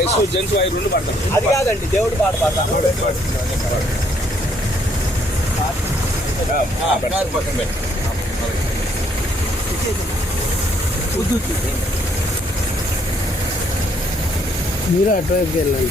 Voice gents voice రెండు పడతారు అది కాదండి దేవుడి పాట పక్కన పెట్టు. మీరు అటువైపు వెళ్ళండి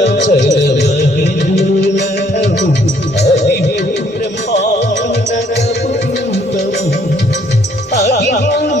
冷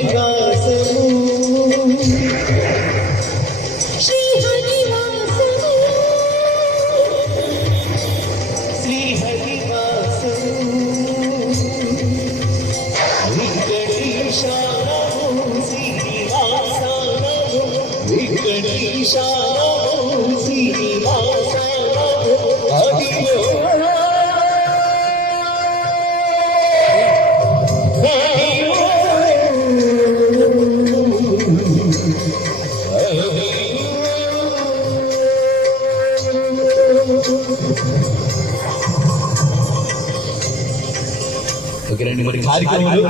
కార్యక్రమాలు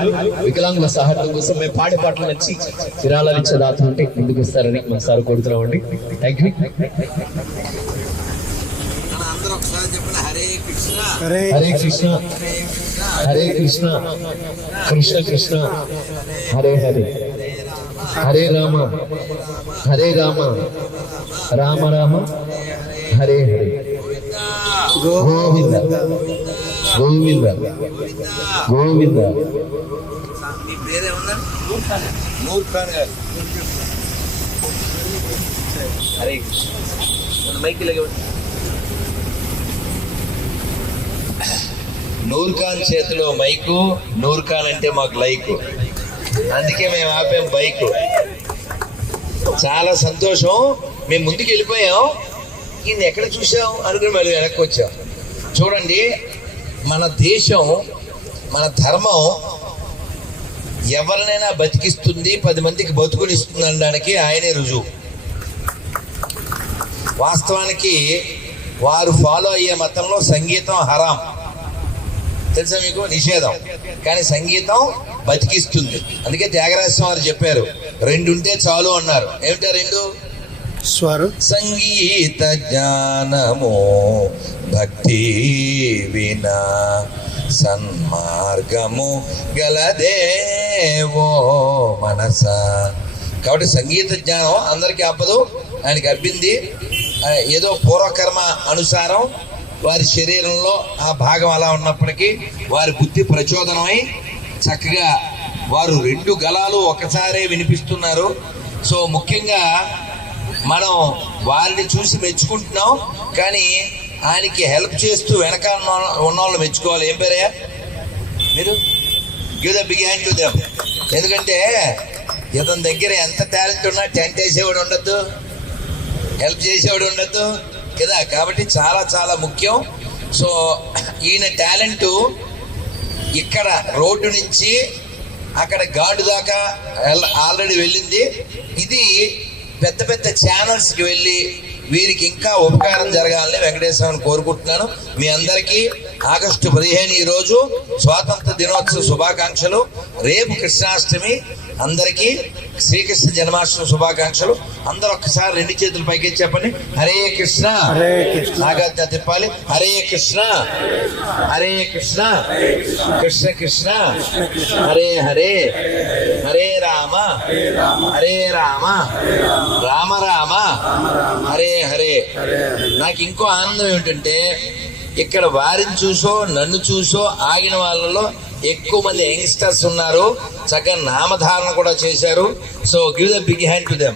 వికలాంగుల సహాయం కోసం మేము పాడే పాటలు నచ్చి విరాళాలు ఇచ్చే దాతలు ఉంటే ముందుకు వస్తారని మన sir కోరుతున్నామండి. Thank you Hare Krishna. Hare Krishna. Krishna Krishna. Hare Hare. Hare Rama. Hare Rama. Rama Rama. Hare Hare. Govinda. Govinda. Govinda. Noor Khan మైకి చేతిలో మైకు నూర్ఖాన్ అంటే మాకు లైక్. అందుకే మేము ఆపాం బైక్. చాలా సంతోషం. మేము ముందుకు వెళ్ళిపోయాం ఈయన ఎక్కడ చూసాం అనుకుని మళ్ళీ వెనక్కి వచ్చాం చూడండి మన దేశం మన ధర్మం ఎవరినైనా బతికిస్తుంది పది మందికి బతుకునిస్తుంది అనడానికి ఆయనే రుజువు. వాస్తవానికి వారు ఫాలో అయ్యే మతంలో సంగీతం హరాం. తెలుసా మీకు? నిషేధం. కానీ సంగీతం బతికిస్తుంది. అందుకే త్యాగరాజస్వామి వారు చెప్పారు రెండు ఉంటే చాలు అన్నారు. ఏమిటా రెండు? స్వరు సంగీత జ్ఞానము భక్తి వినా సన్మార్గము గలదేవో మనస. కాబట్టి సంగీత జ్ఞానం అందరికీ అప్పదు ఆయనకి అబ్బింది. ఏదో పూర్వకర్మ అనుసారం వారి శరీరంలో ఆ భాగం అలా ఉన్నప్పటికీ వారి బుద్ధి ప్రచోదనమై చక్కగా వారు రెండు గలాలు ఒకసారే వినిపిస్తున్నారు. సో ముఖ్యంగా మనం వారిని చూసి మెచ్చుకుంటున్నాం కానీ ఆయనకి హెల్ప్ చేస్తూ వెనక ఉన్న వాళ్ళు మెచ్చుకోవాలి. ఏం పేరే మీరు? Give the big hand to them ఎందుకంటే ఇతని దగ్గర ఎంత టాలెంట్ ఉన్నా టెంట్ వేసేవాడు ఉండద్దు. హెల్ప్ చేసేవాడు ఉండద్దు. కదా? కాబట్టి చాలా చాలా ముఖ్యం. సో ఈయన టాలెంట్ ఇక్కడ రోడ్డు నుంచి అక్కడ గాడు దాకా ఆల్రెడీ వెళ్ళింది. ఇది పెద్ద పెద్ద ఛానల్స్కి వెళ్ళి వీరికి ఇంకా ఉపకారం జరగాలని వెంకటేశ్వరని కోరుకుంటున్నాను. మీ అందరికీ ఆగస్టు పదిహేను ఈ రోజు స్వాతంత్ర దినోత్సవ శుభాకాంక్షలు. రేపు కృష్ణాష్టమి అందరికీ శ్రీకృష్ణ జన్మాష్టమి శుభాకాంక్షలు. అందరూ ఒక్కసారి రెండు చేతులు పైకి చెప్పండి. హరే కృష్ణ. హరే కృష్ణ. నాగార్జున తిప్పాలి. హరే కృష్ణ. హరే కృష్ణ. కృష్ణ కృష్ణ. హరే హరే. హరే రామ. హరే రామ. రామ రామ. హరే హరే. నాకు ఇంకో ఆనందం ఏమిటంటే ఇక్కడ వారిని చూసో నన్ను చూసో ఆగిన వాళ్ళలో ఎక్కువ మంది యంగ్స్టర్స్ ఉన్నారు. చక్కగా నామధారణ కూడా చేశారు. So give the big hand to them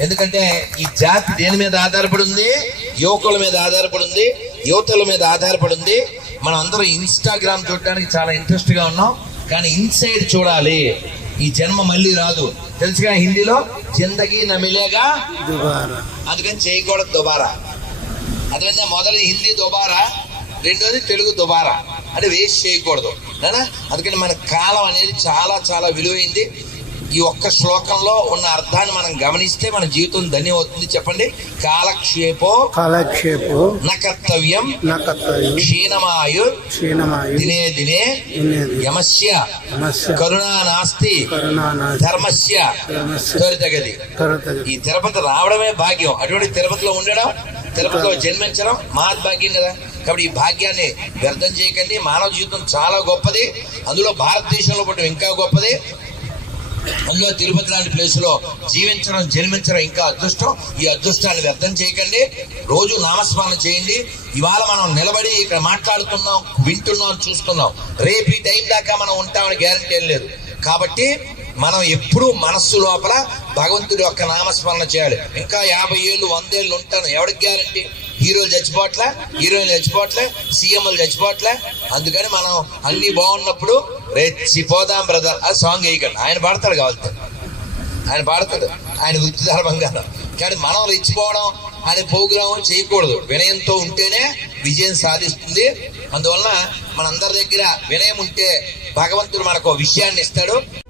ఎందుకంటే ఈ జాతి దేని మీద ఆధారపడి ఉంది యువకుల మీద ఆధారపడి ఉంది యువతల మీద ఆధారపడి ఉంది మనం అందరం ఇన్స్టాగ్రామ్ చూడడానికి చాలా ఇంట్రెస్ట్గా ఉన్నాం. కానీ ఇన్సైడ్ చూడాలి. ఈ జన్మ మళ్ళీ రాదు. తెలుసుగా హిందీలో? జిందగీ నమిలేగా దుబారా. అందుకని చేయకూడదు దుబారా. అదేవిధంగా మొదటి హిందీ దుబారా. రెండోది తెలుగు దుబారా. అంటే వేస్ట్ చేయకూడదు. నానా అందుకని మన కాలం అనేది చాలా చాలా విలువైంది. ఈ ఒక్క శ్లోకంలో ఉన్న అర్థాన్ని మనం గమనిస్తే మన జీవితం ధన్యం అవుతుంది చెప్పండి. కాలక్షేపో కాలక్షేపో న కర్తవ్యం నకత్తయు క్షీణమాయు క్షీణమాయు దినే దినే యమస్య కరుణా నాస్తి ధర్మస్య కరతగ ఈ తిరుపతి రావడమే భాగ్యం. అటువంటి తిరుపతిలో ఉండడం? తిరుపతిలో జన్మించడం మహద్భాగ్యం కదా. కాబట్టి ఈ భాగ్యాన్ని వ్యర్థం చేయకండి. మానవ జీవితం చాలా గొప్పది. అందులో భారతదేశంలో పుట్టడం ఇంకా గొప్పది. అందులో తిరుపతి లాంటి ప్లేసులో జీవించడం జన్మించడం ఇంకా అదృష్టం. ఈ అదృష్టాన్ని వ్యర్థం చేయకండి. రోజు నామస్మరణ చేయండి. ఇవాళ మనం నిలబడి ఇక్కడ మాట్లాడుతున్నాం వింటున్నాం చూస్తున్నాం. రేపు ఈ టైం దాకా మనం ఉంటామని గ్యారంటీ లేదు. కాబట్టి మనం ఎప్పుడూ మనస్సు లోపల భగవంతుడి యొక్క నామస్మరణ చేయాలి. ఇంకా యాభై ఏళ్ళు వందేళ్ళు ఉంటాను. ఎవరికి గ్యారంటీ? హీరోలు చచ్చిపోవట్లే హీరోయిన్లు చచ్చిపోవట్లే సీఎంలు చచ్చిపోవట్లే. అందుకని మనం అన్ని బాగున్నప్పుడు రెచ్చిపోదాం బ్రదర్. ఆ సాంగ్ వేయకండి. ఆయన పాడతాడు కావాలి ఆయన పాడతాడు. ఆయన వృత్తి ధర్మంగా కానీ మనం రెచ్చిపోవడం ఆయన ప్రోగ్రాం చేయకూడదు. వినయంతో ఉంటేనే విజయం సాధిస్తుంది. అందువలన మనందరి దగ్గర వినయం ఉంటే భగవంతుడు మనకు ఒక విషయాన్ని ఇస్తాడు.